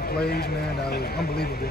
make plays, man, that was unbelievable.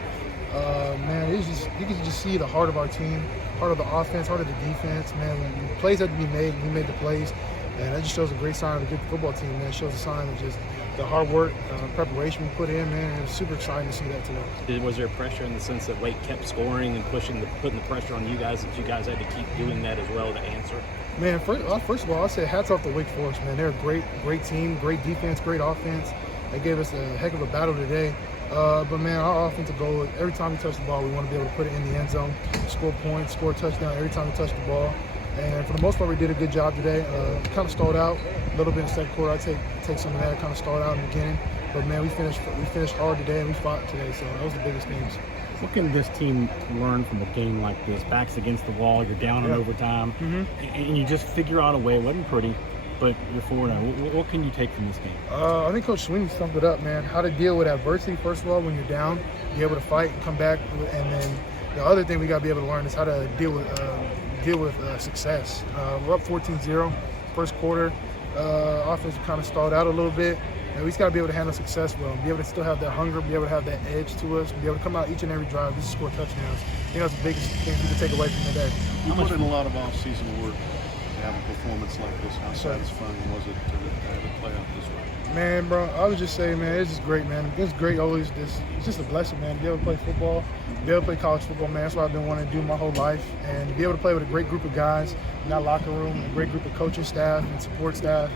Man, it's just, you can just see the heart of our team, heart of the offense, heart of the defense, man. When plays had to be made, we made the plays, and that just shows a great sign of a good football team, man. It shows a sign of just the hard work, preparation we put in, man. It was super exciting to see that today. Was there pressure in the sense that Wake kept scoring and putting the pressure on you guys, that you guys had to keep doing that as well to answer? Man, first of all, I'll say hats off to Wake Forest, man. They're a great team, great defense, great offense. They gave us a heck of a battle today. But, man, our offensive goal, every time we touch the ball, we want to be able to put it in the end zone, score points, score a touchdown every time we touch the ball. And for the most part, we did a good job today. Kind of stalled out a little bit in the second quarter. I take some of that, kind of stalled out in the beginning. But, man, we finished hard today, and we fought today. So that was the biggest things. What can this team learn from a game like this? Backs against the wall, you're down in overtime, and you just figure out a way. It wasn't pretty, but you're 4-0. What can you take from this game? I think Coach Sweeney summed it up, man. How to deal with adversity, first of all, when you're down, be able to fight and come back. And then the other thing we got to be able to learn is how to deal with success. We're up 14-0, first quarter. Offense kind of stalled out a little bit. And we just got to be able to handle success well, be able to still have that hunger, be able to have that edge to us, be able to come out each and every drive, just score touchdowns. I think that's the biggest thing you can take away from today. You put in a lot of off-season work to have a performance like this. How satisfying was it to have it play out this way? Man, bro, I would just say, man, it's just great, man. It's great always. It's just a blessing, man, to be able to play football, be able to play college football, man. That's what I've been wanting to do my whole life. And to be able to play with a great group of guys in that locker room, and a great group of coaching staff and support staff.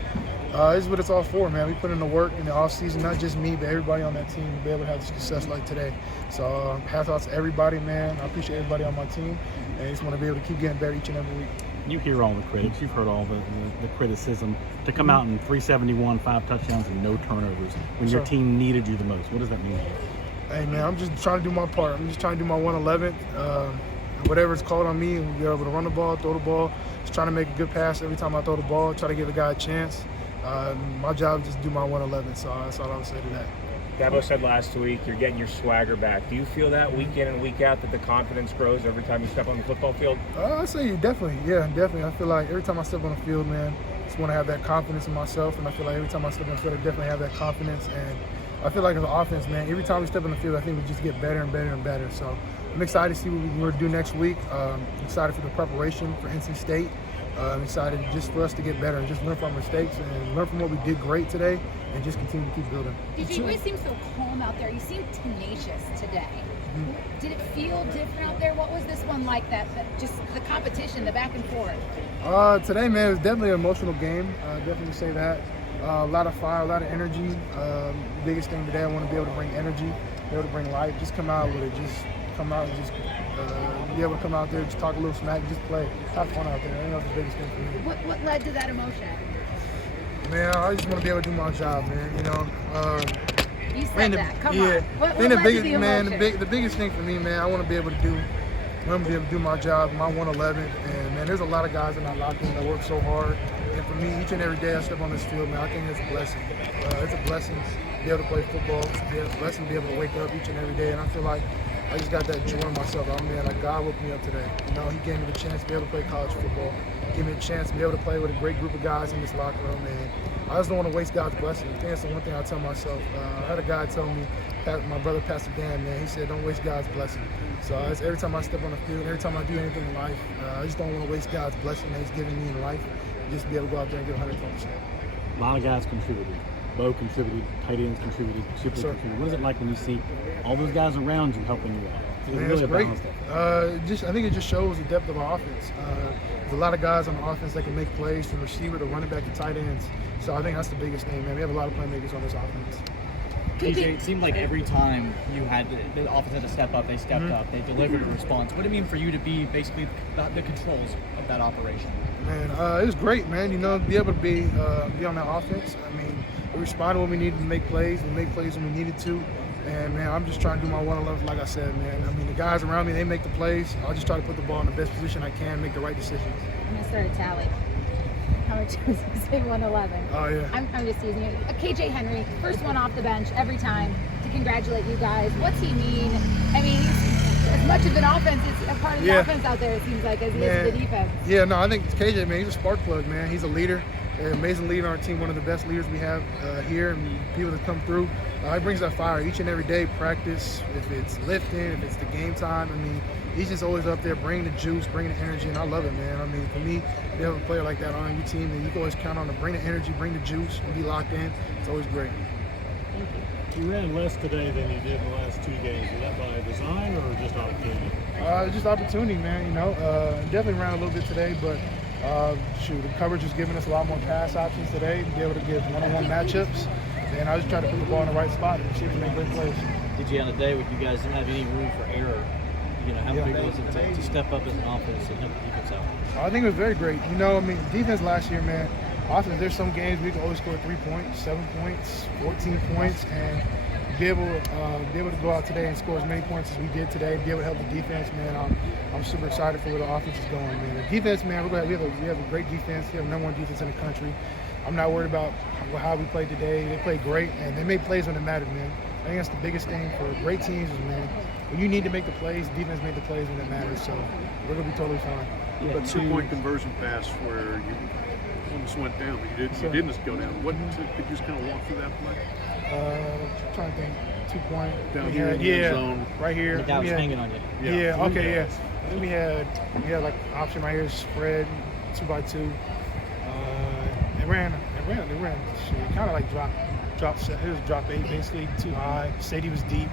This is what it's all for, man. We put in the work in the off season, not just me, but everybody on that team to be able to have success like today. So hats off to everybody, man. I appreciate everybody on my team, and I just want to be able to keep getting better each and every week. You hear all the critics. You've heard all the criticism. To come out in 371, 5 touchdowns, and no turnovers when your team needed you the most. What does that mean? Hey, man, I'm just trying to do my part. I'm just trying to do my 111th. Whatever it's called on me, and be able to run the ball, throw the ball. Just trying to make a good pass every time I throw the ball. Try to give a guy a chance. My job is just do my 111, so that's all I would say to that. Dabo said last week you're getting your swagger back. Do you feel that week in and week out, that the confidence grows every time you step on the football field? I say definitely, yeah, definitely. I feel like every time I step on the field, man, I just want to have that confidence in myself, and I feel like every time I step on the field, I definitely have that confidence. And I feel like as an offense, man, every time we step on the field, I think we just get better and better and better. So I'm excited to see what we're going to do next week. I'm excited for the preparation for NC State. I'm excited just for us to get better and just learn from our mistakes and learn from what we did great today and just continue to keep building. DJ, you always seem so calm out there. You seem tenacious today. Did it feel different out there? What was this one like, that just the competition, the back and forth? Today, man, it was definitely an emotional game. Definitely say that. A lot of fire, a lot of energy. Biggest thing today, I want to be able to bring energy, be able to bring life, just come out with it, just come out and just be able to come out there, just talk a little smack, just play, have fun out there. I think that's the biggest thing for me. What led to that emotion? Man, I just want to be able to do my job, man. You know. You said that. Come on. What the led biggest, to the man, emotion? the biggest thing for me, man, I want to be able to do my job, my 111. And man, there's a lot of guys in that locker room that work so hard. And for me, each and every day I step on this field, man, I think it's a blessing. It's a blessing to be able to play football. It's a blessing to be able to wake up each and every day. And I feel like I just got that joy in myself. Oh man, like God woke me up today. You know, He gave me the chance to be able to play college football. He gave me the chance to be able to play with a great group of guys in this locker room, man. I just don't want to waste God's blessing. I think that's the one thing I tell myself. I had a guy tell me, my brother Pastor Dan, man, he said, don't waste God's blessing. So every time I step on the field, every time I do anything in life, I just don't want to waste God's blessing that He's giving me in life. Just be able to go out there and give 120%. A lot of guys contributed. Bo contributed, tight ends contributed, super contributed. What is it like when you see all those guys around you helping you out? It's Man, really it's great. effort. I think it just shows the depth of our offense. There's a lot of guys on the offense that can make plays, from receiver to running back to tight ends. So I think that's the biggest thing, man. We have a lot of playmakers on this offense. TJ, it seemed like every time you had the offense had to step up, they stepped up, they delivered a response. What did it mean for you to be basically the controls of that operation? Man, it was great, man. You know, be able to be on that offense. I mean, we responded when we needed to make plays. We made plays when we needed to. And, man, I'm just trying to do my 111, like I said, man. I mean, the guys around me, they make the plays. I'll just try to put the ball in the best position I can, make the right decisions. I'm going to start a tally. How much was you say 111? Oh, yeah. I'm just teasing you. KJ Henry, first one off the bench every time to congratulate you guys. What's he mean? I mean, he's as much of an offense, it's a part of the offense out there, it seems like, as he is the defense. Yeah, no, I think KJ, man, he's a spark plug, man. He's a leader. an amazing leader on our team, one of the best leaders we have here, and people that come through. He brings that fire each and every day, practice, if it's lifting, if it's the game time. I mean, he's just always up there bringing the juice, bringing the energy, and I love it, man. I mean, for me, to have a player like that on your team, and you can always count on to bring the energy, bring the juice, and be locked in. It's always great. You ran less today than you did in the last 2 games. Is that by design or just opportunity? Just opportunity, man. Definitely ran a little bit today, but the coverage was giving us a lot more pass options today to be able to get one-on-one matchups. And I was trying to put the ball in the right spot and see if we make great plays. DJ, on the day when you guys didn't have any room for error, how big was it to step up as an offense and help the defense out? I think it was very great. Defense last year, man. Offense, there's some games we could always score 3 points, 7 points, 14 points, and be able to go out today and score as many points as we did today, be able to help the defense, man. I'm super excited for where the offense is going, man. The defense, man, we have a great defense. We have the #1 defense in the country. I'm not worried about how we played today. They played great, and they made plays when it mattered, man. I think that's the biggest thing for great teams is, man, when you need to make the plays, defense made the plays when it matters. So we're going to be totally fine. Yeah, but 2-point conversion pass where you almost went down, but you didn't just go down. What could you just kind of walk through that play? I'm trying to think. 2-point. Down here in the end zone. Right here. The guy was hanging on you. Yeah. Okay. Yeah. Then we had like option right here, spread 2x2. They ran. Kind of like drop. It was drop 8 basically, too high. Sadie was deep.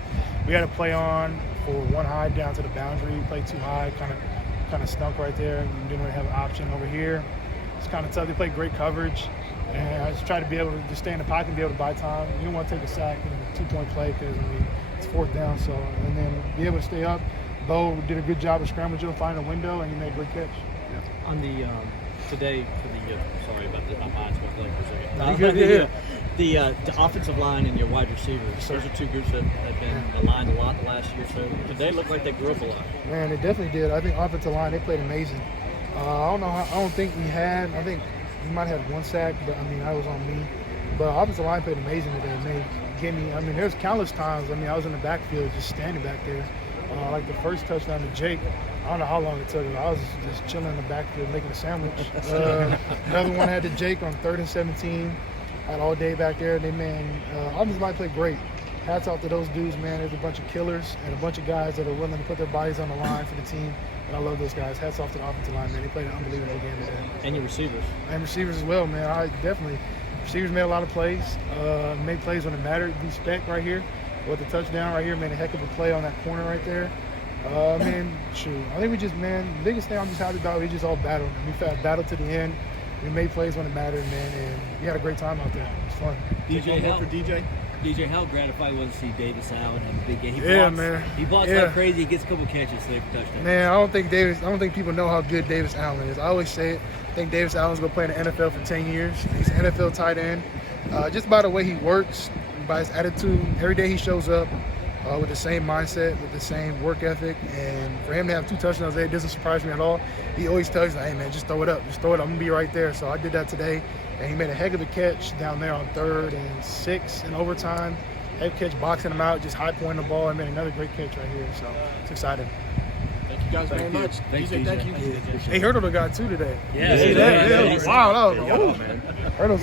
We had a play on for 1 high down to the boundary. We played too high, kind of stunk right there. And we didn't really have an option over here. It's kind of tough. They played great coverage, and I just tried to be able to just stay in the pocket and be able to buy time. You don't want to take a sack in a 2-point play because it's 4th down. So and then be able to stay up. Bo did a good job of scrambling, finding a window, and he made a great catch. Yeah. On the today for the sorry about this, my mind's going for a Good. The offensive line and your wide receivers, those are 2 groups that have been aligned a lot the last year. So today looked like they grew up a lot. Man, they definitely did. I think offensive line, they played amazing. I don't think we had. I think we might have 1 sack, but that was on me. But offensive line played amazing today. And they gave me. There's countless times. I was in the backfield just standing back there. Like the first touchdown to Jake. I don't know how long it took. I was just chilling in the backfield making a sandwich. Another one had to Jake on 3rd and 17. Had all day back there. Offensive line played great. Hats off to those dudes, man. There's a bunch of killers and a bunch of guys that are willing to put their bodies on the line for the team. And I love those guys. Hats off to the offensive line, man. They played an unbelievable game today. And your receivers. And receivers as well, man. Receivers made a lot of plays. Made plays when it mattered. D-Spec right here with the touchdown right here. Made a heck of a play on that corner right there. I think the biggest thing I'm just happy about, we just all battled. We battled to the end. We made plays when it mattered, man, and we had a great time out there. It was fun. DJ, how gratifying was to see Davis Allen in the big game? He blocks like crazy. He gets a couple catches today for touchdowns. Man, I don't think people know how good Davis Allen is. I always say it. I think Davis Allen's going to play in the NFL for 10 years. He's an NFL tight end. Just by the way he works, by his attitude, every day he shows up with the same mindset, with the same work ethic. And for him to have 2 touchdowns today, it doesn't surprise me at all. He always tells me, hey, man, just throw it up. Just throw it up. I'm going to be right there. So I did that today. And he made a heck of a catch down there on 3rd and 6 in overtime. Head catch, boxing him out, just high pointing the ball, and made another great catch right here. So it's exciting. Thank you guys very much. Thanks, DJ. Thank you. Hey, Hurdle got 2 today. Yeah. You see that? Yeah, wow. That was, man. Hurdle's